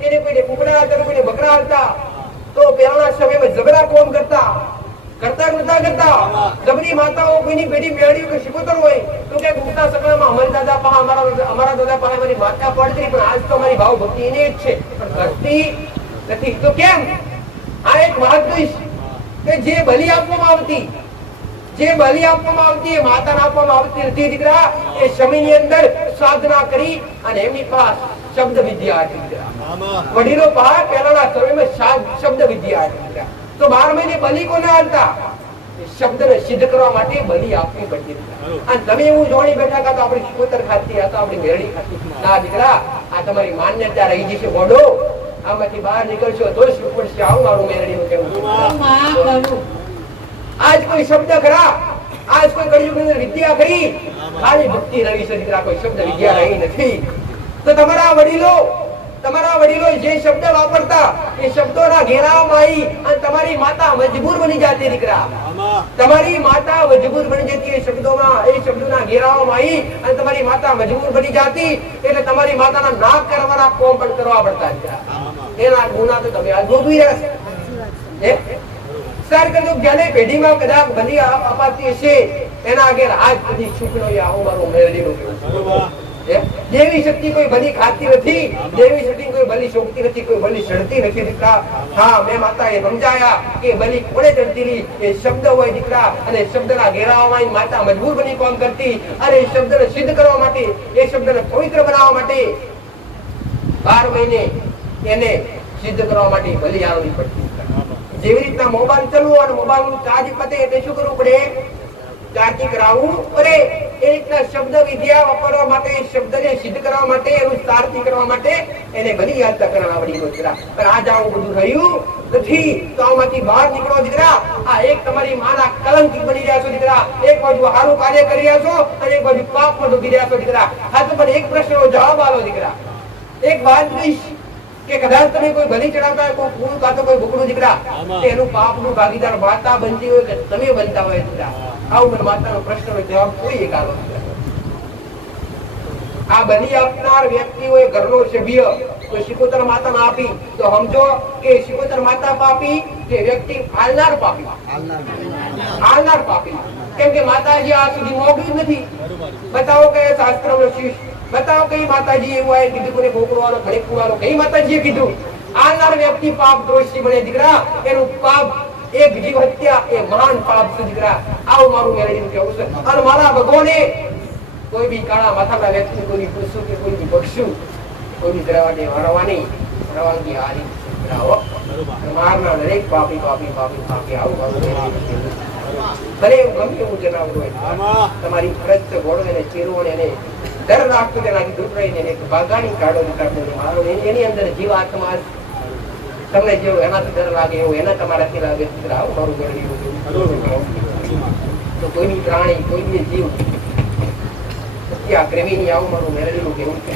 એને કોઈને કુકડા હતા, કોઈને બકરા હતા. તો પહેલાના સમયમાં જબરા કોમ કરતા જબરી માતાઓ કોઈની પેઢી મેળવી કે શિકોતર હોય તો કે ઉગતા સકળામાં અમારા દાદા પાસે મારી માતા પડતી, પણ આજ તો અમારી ભાવ ભક્તિ એને જ છે, પણ કરતી નથી. તો કેમ? આ એક વાત કહીશ કે જે બલિ આપવામાં આવતી, એ માતાને આપવામાં આવતી નથી દીકરા. એ સમયની અંદર સાધના કરી અને એમની પાસે શબ્દ વિદ્યા હતી. વડીલો પાસે પહેલાના સમયમાં શબ્દ વિદ્યા હતી. તો 12 મહિને બલિ કોને આપતા? શબ્દને સિદ્ધ કરવા માટે બલિ આપવી પડતી. અને તમે એવું જોડી બેઠા હતા તો આપણી શિકોતર ખાતી હતા, આપણી મેળી ખાતી. ના દીકરા, આ તમારી માન્યતા રહી જશે. ગોડો આમાંથી બહાર નીકળશો તો શું પડશે? આવું મારું મેળડીનું કેવું. આજ કોઈ શબ્દ ખરા? આજ કોઈ કળિયુગની વિદ્યા ખરી? ખાલી ભક્તિ રહી છે દીકરા, કોઈ શબ્દ વિદ્યા રહી નથી. તો તમારા વડીલો જે શબ્દ વાપરતા એ શબ્દોના ઘેરામાં આવી અને તમારી માતા મજબૂર બની જતી દીકરા. તમારી માતા મજબૂર બની જતી એ શબ્દોના ઘેરામાં આવી અને તમારી માતા મજબૂર બની જતી, એટલે તમારી માતાના નાક કરવાના કોમ પણ કરવા પડતા દીકરા. એના ગુના તો તમે આજ ભોગવી રહ્યા છો. સર કરજો જેને પેઢીમાં કદાચ બલી અપાતી હશે એના આગળ આજ બધી છૂટનો આવું મારું મેળવીનું કેવું. દેવી શક્તિ કોઈ બલી ખાતી નથી, દેવી શક્તિ કોઈ બલી શોકતી નથી, કોઈ બલી ચડતી નથી દીકરા. હા, મેં માતાએ સમજાયા કે બલી કોને ચડતી રહી? એ શબ્દ હોય દીકરા, અને શબ્દના ઘેરાવામાં માતા મજબૂર બની કામ કરતી. અને એ શબ્દને સિદ્ધ કરવા માટે, એ શબ્દને પવિત્ર બનાવવા માટે 12 મહિને એને સિદ્ધ કરવા માટે બલિ આવવી પડતી. જેવી રીતના મોબાઈલ ચલવો અને મોબાઈલ નું ચાર્જ પતે એટલે શું કરવું પડે? ચાર્જિંગ કરાવવું પડે. એ રીતના શબ્દ વિદ્યા વાપરવા માટે, શબ્દને સિદ્ધ કરવા માટે, એનું સાર્થિ કરવા માટે એને બધી યાદ કરવાની દીકરા. પણ આજ આવું બધું રહ્યું નથી. તો આમાંથી બહાર નીકળો દીકરા. આ એક તમારી માના કલંકી બની રહ્યા છો દીકરા. એક બાજુ સારું કાર્ય કરી રહ્યા છો અને એક બાજુ પાપમાં ડૂબી રહ્યા છો દીકરા. હા તો પણ એક પ્રશ્નનો જવાબ આલો દીકરા. એક વાત કહીશ કે કદાચ તમે કોઈ બલી ચડાવતા હોય, કોઈ ફૂલ કાતો કોઈ ભૂખડું દીકરા, એનું પાપનું ભાગીદાર માતા બનતી હોય કે તમે બનતા હોય દીકરા. આવું માતાનો પ્રશ્નનો જવાબ કોઈ એક આલો. આ બલી આપનાર વ્યક્તિ હોય ઘરનો સભ્ય, કોઈ શિકોતર માતા આપી તો સમજો કે શિકોતર માતા પાપી કે વ્યક્તિ આલનાર પાપી? આલનાર પાપી. કેમ કે માતાજી આ સુધી મોકલી નથી. બતાવો કે શાસ્ત્રનો શીશ, બતાવો કઈ માતાજી એવું આય કીધું કોને ભોગવવાનો ઘરે કુવાનો કઈ માતાજીએ કીધું? આલનાર વ્યક્તિ પાપ દ્રોષી બને દીકરા. એનું પાપ એક જીવ હત્યા એ મહાન પાપ છે દીકરા. આવું મારું મેળવીનું કહેવું છે. અને મારા ભગવાને કોઈ બી કાળા માથાના વ્યક્તિ કોઈ પૂછું કે કોઈ બક્ષું કોઈ બી ધરાવવાની વારવાની રવાનગી હારી ધરાવો. મારના દરેક પાપી પાપી પાપી પાપી આવું મારું ભલે એવું ગમે એવું જણાવવું હોય તમારી ફરજ છે ઘોડો એને ચીરવો એને ડર રાખતો તેનાથી દૂર રહીને એને ભાગાની કાઢો નીકળતો મારો એની અંદર જીવ આત્મા તમને જેવો એનાથી ડર લાગે એવું એના તમારાથી લાગે આવું મારું મેળવ્યું. તો કોઈ બી પ્રાણી કોઈ બી જીવ પ્રેમીની આવું મારું મેળવેલું કેવું છે.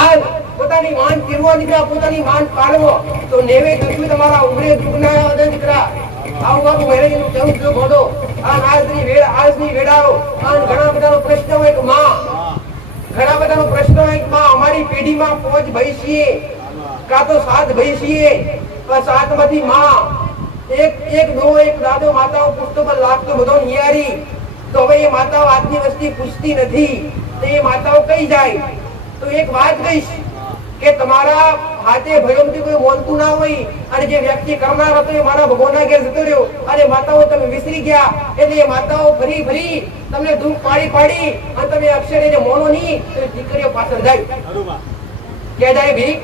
આ પોતાની માન ચીરવો દીકરા, પોતાની માન પાડવો તો નેવે દુશ્મન તમારા ઉમરે દુગના દીકરા. આવું મારું મેળવેલું કેવું છે ઘોડો. આ આજની વેળાઓ ઘણા બધાનો પ્રશ્ન હોય કે માં, ઘણા બધાનો પ્રશ્ન હોય કે માં અમારી પેઢીમાં 5 ભાઈ છીએ કાં તો 7 ભાઈ છીએ, 7 માંથી માં એક દાદો માતાઓ પુસ્તકો પર લાગતો બધો નિયારી. તો હવે એ માતાઓ આજની વસ્તી પૂછતી નથી તો એ માતાઓ કઈ જાય? તો એક વાત કહીશ કે તમારા હાથે ભયોમથી કોઈ બોલતું ના હોય અને જે વ્યક્તિ કરનાર હતો એ મારા ભગવાનના ઘેર જતો રહ્યો અને માતાઓ તમે વિસરી ગયા એટલે એ માતાઓ ફરી તમને દુઃખ પાડી અને તમે અક્ષરે જે મોનો નહીં તો દીકરીઓ પાછળ જાય. કે જાય ભી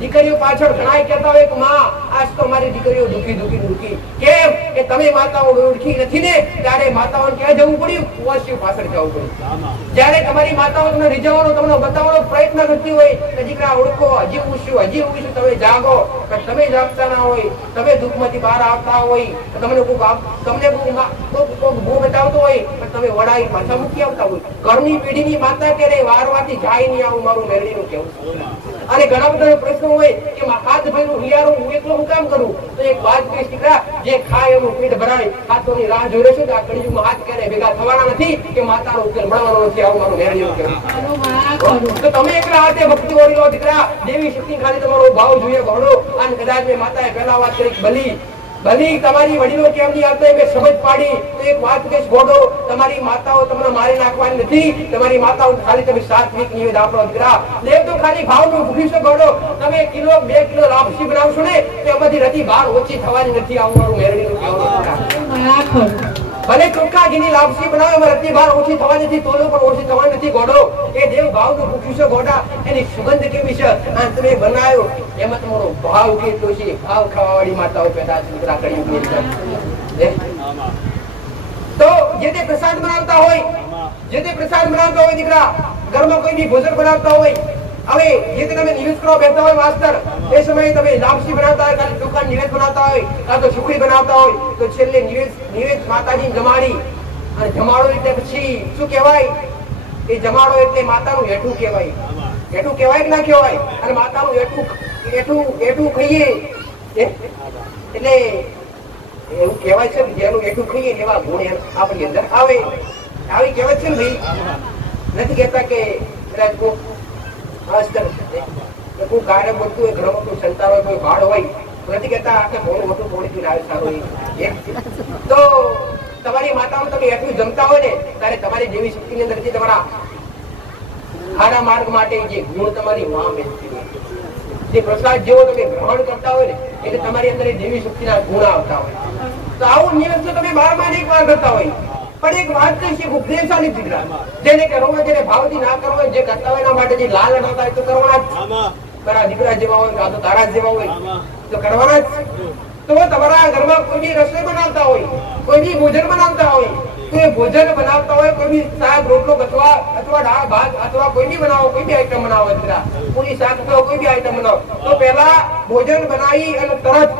દીકરીઓ પાછળ ઘણા કહેતા હોય કે માં આજ તો મારી દીકરીઓ દુખી. કેમ કે તમે માતાઓ ઓળખી નથી ને ત્યારે માતાઓને ક્યાં જવું પડ્યું? કુવાસીઓ પાછળ જવું પડ્યું. જ્યારે તમારી માતાઓ તમને રીઝવવાનો તમને બતાવવાનો પ્રયત્ન કરતી હોય કે દીકરા ઓળખો, હજી ઊંઘશું તમે જાગો. તમે જાગતા ના હોય, તમે દુઃખમાંથી બહાર આવતા હોય, તમને ભૂ બતાવતો હોય પણ તમે વડાઈ પાછા મૂકી આવતા હોય. ઘરની પેઢીની માતા ક્યારે વારવાથી જાય નહીં આવું મારું મેળવીનું કેવું. અને ઘણા બધા પ્રશ્નો હોય કે હાથ ભાઈ નું હિયારો હું એકલો હું કામ કરું? તો એક વાત કહીશ દીકરા, જે ખાય એનું પેટ ભરાય. હાથોની રાહ જોઈ રહેશું આ કળિયુગમાં હાથ ક્યારે ભેગા થવાના નથી કે માતાનો ઉકેલ મળવાનો નથી આવું મારું મેળવ્યું કેવું. તો તમે એકલા હાથે ભક્તિ ઓરી લો દીકરા. દેવી શક્તિ ખાલી તમારો ભાવ જોઈએ ઘણો. અને કદાચ મેં માતાએ પહેલા વાત કરી ભલી તમારી વડીલો કેમ નહીં આવતા મેં સમજ પાડી. તો એક વાત કહીશ ઘોડો, તમારી માતાઓ તમને મારી નાખવાની નથી. તમારી માતાઓ ખાલી તમે સાત્વિક નિવેદ આપો દીકરા. દેવ તો ખાલી ભાવનું ભૂખી છો ઘોડો. તમે 1 કિલો 2 કિલો લાપસી બનાવશો ને તો એમાંથી રતી બહાર ઓછી થવાની નથી આવું મારું મેળવીનું કહેવું. ભલે ચોખ્ખા ઘીની લાપસી બનાવો એમાં રતી બહાર ઓછી થવાની નથી, તોલો પણ ઓછી થવાની નથી ઘોડો. એ દેવ ભાવનું ભૂખ્યું છે ઘોડા. એની સુગંધ કેવી છે અને તમે બનાવ્યો એમાં તમારો ભાવ કેટલો છે. ભાવ ખાવાવાળી માતાઓ પેદા દીકરા કળિયુગની અંદર. તો જે તે પ્રસાદ બનાવતા હોય દીકરા, ઘરમાં કોઈ બી ભોજન બનાવતા હોય, હવે જે તમે નિવેદ કરવા બેઠા હોય માસ્ટર, એ સમયે તમે લાપસી બનાવતા હોય, કાલે ચોખા નિવેદ બનાવતા હોય, કાં તો સુખડી બનાવતા હોય, તો છેલ્લે નિવેદ માતાજી જમાડી અને જમાડો એટલે પછી શું કહેવાય? એ જમાડો એટલે માતાનું હેઠું કહેવાય. હેઠું કહેવાય કે ના કહેવાય? અને માતાનું હેઠું ખાઈએ એટલે એવું કહેવાય છે જેનું હેઠું ખાઈએ એવા ગુણ આપણી અંદર આવે. આવી કહેવાય છે ને ભાઈ, નથી કહેતા કે કોઈ ગાય બોલતું હોય, ઘણું મોટું સંતાન હોય, કોઈ ભાડ હોય, નથી કહેતા આખે ઘણું મોટું પોણીથી આવે સારું. તો તમારી માતાઓ તમે એટલું જમતા હોય ને ત્યારે તમારી દેવી શક્તિની અંદરથી તમારા સારા માર્ગ માટે જે ગુણ તમારી માં મેળવતી હોય, જે પ્રસાદ જેવો તમે ગ્રહણ કરતા હોય ને એટલે તમારી અંદર દેવી શક્તિના ગુણ આવતા હોય. તો આવું નિયમ તો તમે 12 માં 1 વાર કરતા હોય. પણ એક વાત છે ઉપદેશાની દીકરા, જેને કરવો હોય જેને ભાવથી ના કરવો હોય, જે કરતા હોય એના માટે જે લાલ લડાતા હોય તો કરવાના જ. તારા દીકરા જેવા હોય કાં તો તારા જેવા હોય તો કરવાના જ. તો તમારા ઘરમાં કોઈ બી રસોઈ બનાવતા હોય, કોઈ બી ભોજન બનાવતા હોય, તો એ ભોજન બનાવતા હોય, કોઈ બી શાક રોટલો અથવા દાળ ભાત અથવા કોઈ બી બનાવો, કોઈ બી આઈટમ બનાવો, દીકરા પૂરી શાક બનાવો, કોઈ બી આઈટમ બનાવો, તો પહેલા ભોજન બનાવી અને તરત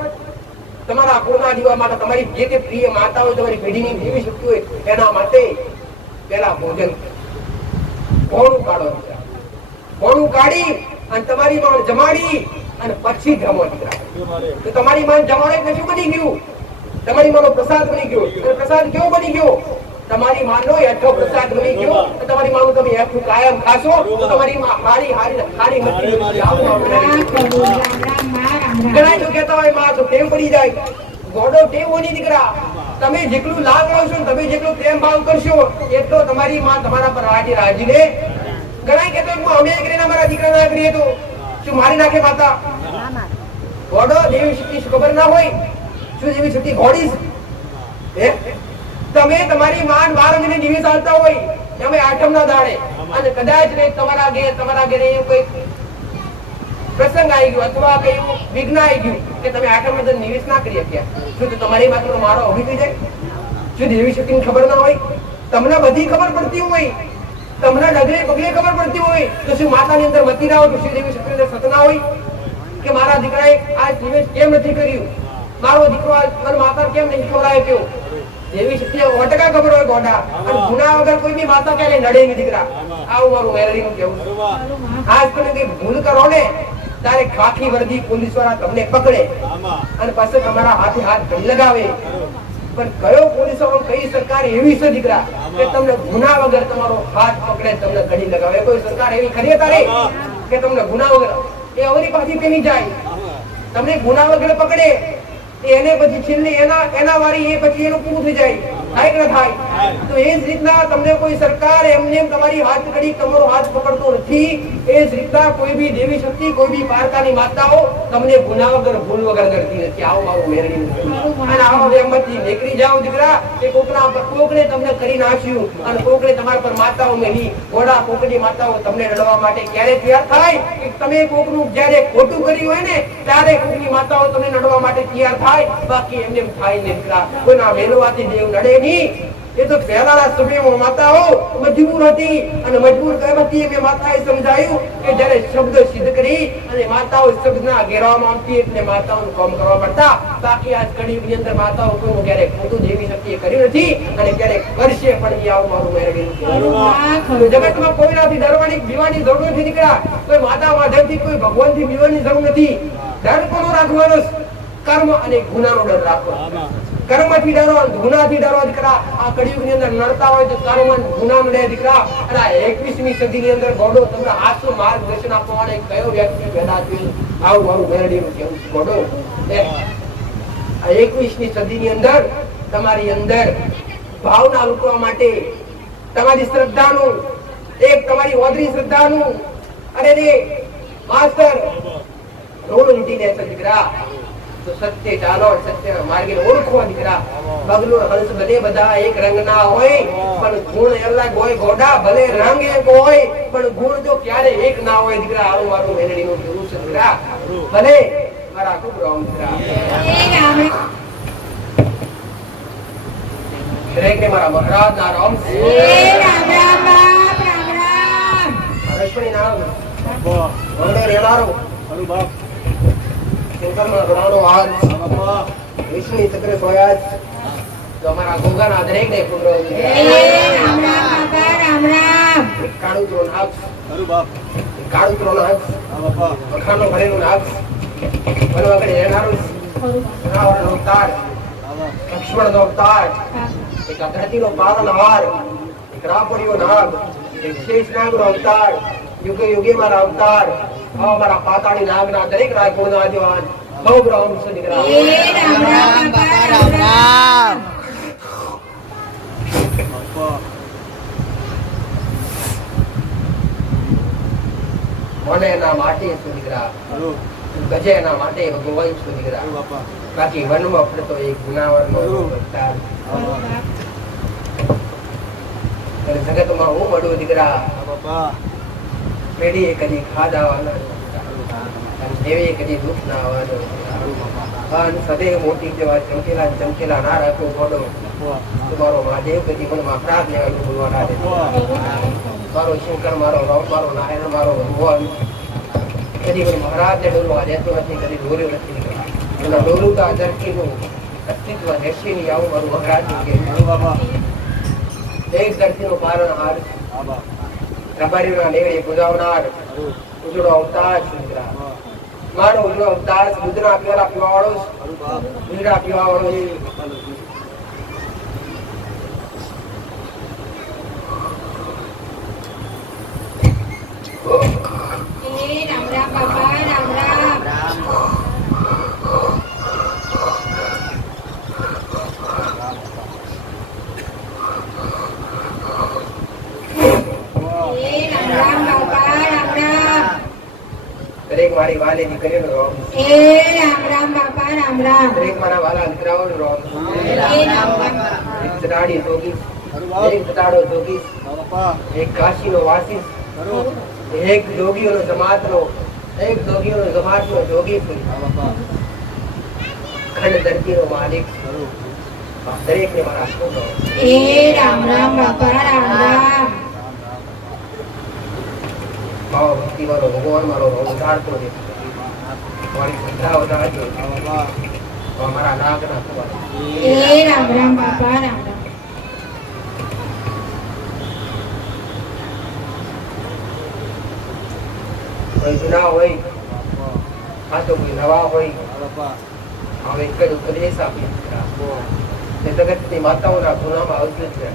તમારા કુળના જીવા માટે, તમારી જે તે પ્રિય માતા હોય, તમારી પેઢીની જેવી શક્તિ હોય, એના માટે પહેલા ભોજન ભોણું કાઢો, દીકરા ભોણું કાઢી અને તમારી માં જમાડી અને પછી જમો, દીકરા. તો તમારી માં જમાડે એટલે શું બની ગયું? તમારી માનો પ્રસાદ બની ગયો. અને પ્રસાદ કેવો બની ગયો? તમારી માનો હેઠો પ્રસાદ બની ગયો. તમારી માનું તમે હેઠું કાયમ ખાશો તો તમારી માં હારી નથી. ઘણા જો કહેતા હોય માં તો ટેવ પડી જાય, ગોડો ટેવ હોની, દીકરા. તમે જેટલું લાભ આવશો, તમે જેટલું પ્રેમ ભાવ કરશો, એટલો તમારી માં તમારા પર રાજી ને. ઘણા કહેતા હું અમે કરીને અમારા દીકરા ના કરીએ તો શું મારી નાખે માતા? ગોડો દેવી શક્તિ ખબર ના હોય? શું દેવી શક્તિ ગોડી છે? તમે તમારી માન 12 મહિને દિવસ આવતા હોય, તમે આઠમ ના દાડે, અને કદાચ તમારા ઘરે કોઈ પ્રસંગ આવી ગયો અથવા કઈ વિઘ્ન આવી ગયું કે તમે આઠમ ના નિવેશ ના કરી શક્યા, શું તમારી માતા મારો ઉભી થઈ જાય? શું દેવી શક્તિની ખબર ના હોય? તમને બધી ખબર પડતી હોય, તમને ડગલે પગલે ખબર પડતી હોય, તો શું માતાની અંદર મતી ના હોય? તો શું દેવી શક્તિની અંદર સતના હોય કે મારા દીકરાએ આ નિવેશ કેમ નથી કર્યું, મારો દીકરો આ માતા કેમ નહીં ખવડાવ્યો? દેવી શક્તિ ઓટકા ખબર હોય ગોડા. અને ગુના વગર કોઈ બી માતા ક્યારે નડે નહીં, દીકરા. આવું મારું મેરડીનું કહેવું. આજ તમે કઈ ભૂલ કરો ને ત્યારે ખાખી વર્દી પોલીસ વાળા તમને પકડે અને પછી તમારા હાથે હાથ ઘડી લગાવે. પણ કયો પોલીસ વાળો, કઈ સરકાર એવી છે, દીકરા, કે તમને ગુના વગર તમારો હાથ પકડે, તમને ઘડી લગાવે? કોઈ સરકાર એવી ખરી તારે કે તમને ગુના વગર એ અવરી પાછી પેલી જાય, તમને ગુના વગર પકડે એને પછી છેલ્લે એના વાળી એ પછી એનું પૂરું થઈ જાય, થાય કે ના થાય? તો એ જ રીતના તમને કોઈ સરકાર એમને તમારી હાથ કડી તમારો હાથ પકડતો નથી. એ જ રીતના કોઈ બી દેવી શક્તિ, કોઈ બી પારકાની માતાઓ તમને ગુના વગર ભૂલ વગર કરતી નથી. આવું મારું મેરડી. અને આવા વેમથી નીકળી જાઓ, દીકરા. એ કોકને તમને કરી નાખ્યું અને કોકને તમારા પર માતાઓ મેલી ઘોડા, કોકની માતાઓ તમને લડવા માટે ક્યારે તૈયાર થાય કે તમે કોકનું જ્યારે ખોટું કર્યું હોય ને ત્યારે કોકની માતાઓ તમને લડવા માટે તૈયાર થાય. બાકી એમને થાય ને, દીકરા. કોઈના મેલવાથી દેવ નડે નહીં. એ તો પહેલાના સમયમાં માતાઓ મજબૂર હતી અને મજબૂર કેમ હતી એ માતાએ સમજાયું કે જ્યારે શબ્દ સિદ્ધ કરી અને માતાઓ શબ્દના ઘેરાવામાં આવતી એટલે માતાઓનું કામ કરવા પડતા. બાકી આજ કળિયુગની અંદર માતાઓ કોઈનું ક્યારેક ખોટું દેવી શક્તિએ કર્યું નથી અને ક્યારેક કરશે પણ. એ આવું મારું મેળવેલું. જગતમાં કોઈનાથી ડરવાની બીવાની જરૂર નથી, દીકરા. કોઈ માતા માધવથી, કોઈ ભગવાનથી બીવાની જરૂર નથી. ડર કોનો રાખવાનો? કર્મ અને ગુનાનો ડર રાખવો. કર્મથી ડરો, ગુનાથી ડરો, દીકરા. આ કળિયુગની અંદર લડતા હોય તો કર્મ ગુનાનો ડર, દીકરા. અને 21મી સદીની અંદર ગોડો તમને આસુ માર્ગદર્શન આપવા માટે કયો વ્યક્તિ પેદા થયો? આવું મારું મેરડીનું કહેવું છે, ગોડો. આ 21મી સદીની અંદર તમારી અંદર ભાવના લૂંટવા માટે, તમારી શ્રદ્ધાનું, એક તમારી ઓદરી શ્રદ્ધાનું અને માસ્ટર રોડ લૂંટી લે છે, દીકરા. તો સત્ય ચાલો, સત્ય માર્ગે ઓળખો, દીકરા. બગલો હંસ ભલે બધા એક રંગના હોય પણ ગુણ અલગ હોય, ગોડા. ભલે રંગ એક હોય પણ ગુણ જો ક્યારે એક ના હોય, દીકરા. આવું મારું મેલડીનું કહેવું છે, દીકરા. ભલે મારા ખૂબ રામ, દીકરા. દરેકને મારા મહારાજના રામ. હર્ષમણી નામ વંદે રેવારો શંકરમાં ઘણાનો હાથ વિષ્ણુ ચક્ર સોયાજ. તો અમારા ગોગાના દરેકને પુત્ર કાળુત્રો નાગ, કાળુત્રો નાગ, અખાનો ભરેલો નાગ, વનવાગડે રહેનારું રાવણનો અવતાર, લક્ષ્મણનો અવતાર, એક ધરતીનો પાલનહાર, એક રાપડીઓ નાગ, એક શેષ નાગનો અવતાર, યુગે યુગે મારા અવતાર. મારા પાતાળી નાગના દરેક રાજગુણના આદિવાન બહુ રામ છે, દીકરા. મને એના માટે શું, દીકરા. ગજે એના માટે ભગવાન છું, દીકરા. બાકી વનમાં ફરતો એક ગુનાવરનો અવતાર. જગતમાં હું મળું, દીકરા. પેઢી કદી ખાધા એવી કદી દુઃખ ના આવવાનો. અને સદૈવ મોટી જેવા ચમકેલા ના રાખો ગોડો. તમારો મહાદેવ કદી પણ અપરાધ લેવાનું ભૂલવા ના દે. મારો શંકર, મારો રામ, મારો નારાયણ, મારો ભગવાન કદી પણ મહારાજ ને ડોલવા દેતો નથી, કદી દોર્યો નથી. એના ડોલુતા ધરતીનું અસ્તિત્વ રહેશે નહીં, આવું મારું મહારાજ કે એક ધરતીનું પાલનહાર, રબારીના નેવડે પૂજાવનાર, ઉજળો અવતાર સુંદરા મારો ઉજળો અવતાર, દૂધના પીવાળા પીવાવાળો, દૂધના પીવાવાળો. રામ રામ બાપા, રામ રામ. દરેક મારી વાલી દીકરીનો રોમ. રામ રામ બાપા, રામ રામ. દરેક મારા વાલા દીકરાઓનો રોમ. રામ રામ. એક ચટાડી જોગી, એક ચટાડો જોગી, એક કાશીનો વાસી, એક જોગીઓનો જમાતનો, એક જોગીઓનો જમાતનો જોગી, ખંડ ધરતીનો માલિક, દરેકને મારા શું રામ રામ બાપા, રામ રામ. ભાવ ભક્તિ વાળો ભગવાન મારો ઉતારતો છે. મારી શ્રદ્ધા વધારજો. મારા નાગ ના રામ રામ બાપા, રામ રામ. કોઈ જૂના હોય, આ તો કોઈ નવા હોય, હવે એક જ ઉપદેશ આપી જગતની માતાઓના ગુનામાં આવશે છે.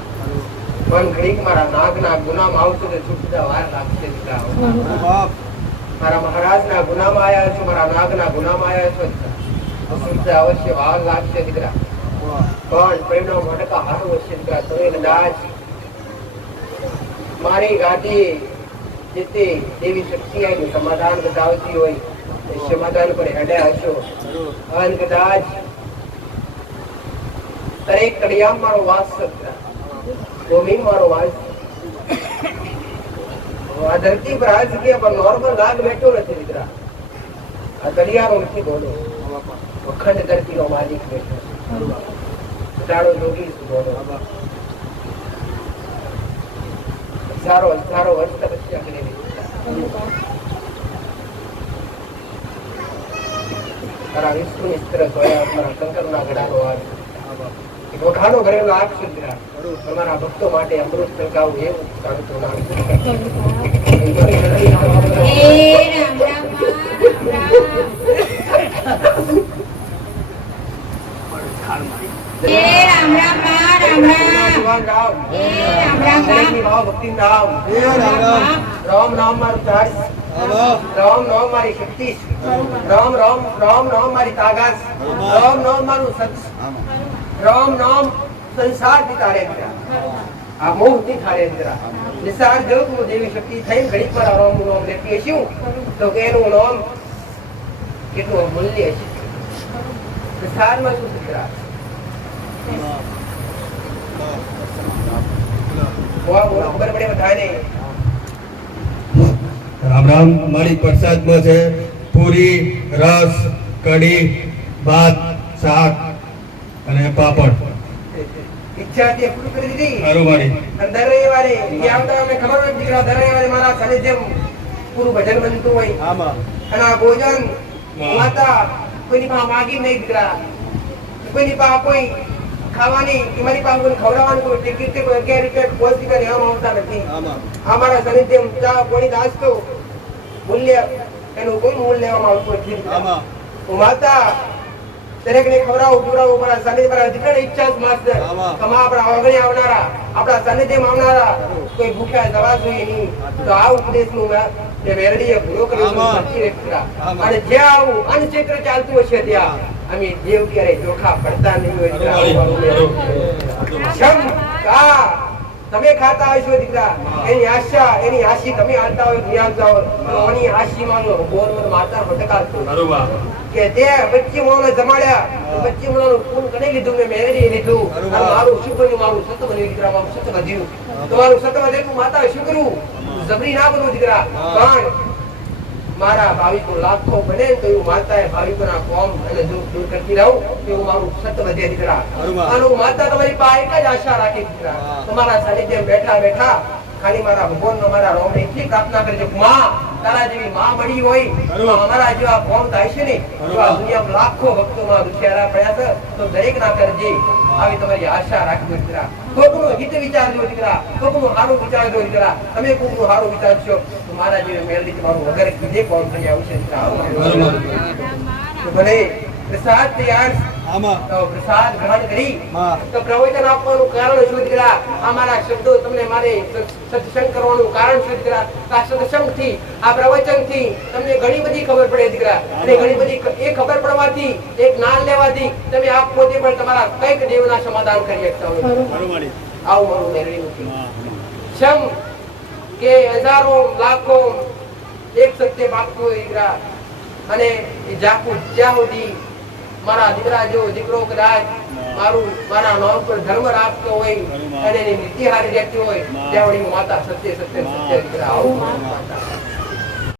પણ ઘડીક મારા નાગના ગુનામાં આવશે તો છૂટતા વાર લાગશે. મારા મહારાજના ગુનામાં આવ્યા છો, મારા નાગના ગુનામાં આવ્યા છો, છૂટતા અવશ્ય વાર લાગશે દીકરા. પણ પરિણામ ભટકા હારું હશે દીકરા. તો કદાચ મારી ગાદી જેતે દેવી શક્તિ આવી સમાધાન બતાવતી હોય એ સમાધાન પર હેડ્યા હશો. અને કદાચ દરેક કડિયામ મારો વાસ સત્રા, ભૂમિ મારો વાસ. આ ધરતી પર આ જગ્યા પર નોર્મલ નાગ બેઠો નથી દીકરા. આ કડિયાનો નથી બોલો, અખંડ ધરતીનો માલિક બેઠો છે. ચાલો જોગી બોલો. હજારો હજારો વર્ષ તપસ્યા કરેલી તારા વિષ્ણુ સ્ત્ર જોયા, મારા શંકરના ગળાનો હાથ, વખાણો કરેલો આગ સુધરા. તમારા ભક્તો માટે અમૃત છલકાવું એવું સારું નામ. રામ રામ, રામ નામ મારું તાજ, રામ નામ મારી શક્તિ, રામ રામ રામ નામ મારી તાકાત, રામ નામ મારું સત, રામ નામ સંસાર થી તારે આ મોહ થી તારે નિસાર જો તું દેવી શક્તિ થઈ ઘડીક પર રામ નું નામ લેતી હશું તો કે એનું નામ કેટલું મૂલ્ય છે. નિસારમાં શું દીકરા રામ રામ. મારી પ્રસાદમાં છે પૂરી, રસ, કઢી, ભાત, શાક અને પાપડ. ઈચ્છા હતી પૂરી કરી દીધી. મારું મારી દર રવિવારે આવતા અમને ખબર હોય દીકરા, દર રવિવારે મારા સાનિધ્ય પૂરું ભજન બનતું હોય. અને આ ભોજન માતા કોઈની પાસે માગી નહીં દીકરા. કોઈની પાસે કોઈ ખાવાની મારી પાસે કોઈ ખવડાવવાનું કોઈ ટિકિટ કોઈ 11 રૂપિયા પહોંચી કરી લેવામાં આવતા નથી. અમારા સાનિધ્ય ચા પાણી નાસ્તો મૂલ્ય એનું કોઈ મૂલ્ય લેવામાં આવતું નથી. હું માતા દરેક ને ખવડાવું પીવડાવું. મારા સાનિધ્ય મારા દીકરાની ઈચ્છા જ માસ્ટર આપણા આગળ આવનારા, આપણા સાનિધ્યમાં આવનારા કોઈ ભૂખ્યા જવા જોઈએ નહીં. તો આ ઉપદેશ નું વેરડીએ પૂરો કર્યો. અને જ્યાં આવું અનચેત્ર ચાલતું હશે ત્યાં અમે દેવ ક્યારે ચોખા પડતા નહીં હોય. તમે ખાતા હશો દીકરા, એની આશા એની આશી તમે હાલતા હોય જ્ઞાન જાઓ એની આશી માનો બોલ માતા ભટકાતો કે તે બચ્ચી મોને જમાડ્યા, બચ્ચી મોનું પૂન કરી લીધું, મેં મેળવી લીધું. મારું શું કર્યું? મારું સત બન્યું દીકરા, મારું સત વધ્યું. તમારું સત વધે માતા શું કરવું? જબરી ના બનવું દીકરા. પણ મારા ભાવિકો લાખો બને તો એવું માતાએ ભાવિકોના કોમ અને દુઃખ દૂર કરતી રહું એવું મારું સત વધે દીકરા. અને હું માતા તમારી પાસે એક જ આશા રાખી દીકરા, તમારા સાનિધ્ય બેઠા બેઠા ખાલી મારા ભગવાનનો મારા રોમને એટલી પ્રાર્થના કરજો, માં તારા જેવી માં મળી હોય તો અમારા જેવા કોમ થાય છે ને, જો આ દુનિયામાં લાખો ભક્તોમાં દુખિયારા પડ્યા છે તો દરેક ના કરજે આવી તમારી આશા રાખજો દીકરા. કોકનું હિત વિચારજો દીકરા, કોકનું સારું વિચારજો દીકરા. તમે કોકનું સારું વિચારશો તો મારા જેવી મેળવી તમારું વગર કીધે કોમ થઈ આવશે દીકરા. તો ભલે પ્રસાદ તૈયાર, તો પ્રસાદ ગ્રહણ કરી તો પ્રવચન આપવાનું કારણ શું દીકરા? અમારા શબ્દો તમને મારે સત્સંગ કરવાનું કારણ શું દીકરા? આ સત્સંગ થી, આ પ્રવચન થી તમને ઘણી બધી ખબર પડે દીકરા. અને ઘણી બધી એ ખબર પડવાથી, એક જ્ઞાન લેવાથી તમે આપ પોતે પણ તમારા કઈક દેવના સમાધાન કરી શકતા હોય. આવું મારું નિર્ણય શમ કે હજારો લાખો એક સત્ય માગતું હોય દીકરા. અને એ જાકું જ્યાં સુધી મારા દીકરા જેવો દીકરો કદાચ મારા નામ પર ધર્મ રાખતો હોય અને એની નીતિ હારી રહેતી હોય ત્યાં માતા સત્ય સત્ય સત્ય દીકરા આવું માતા.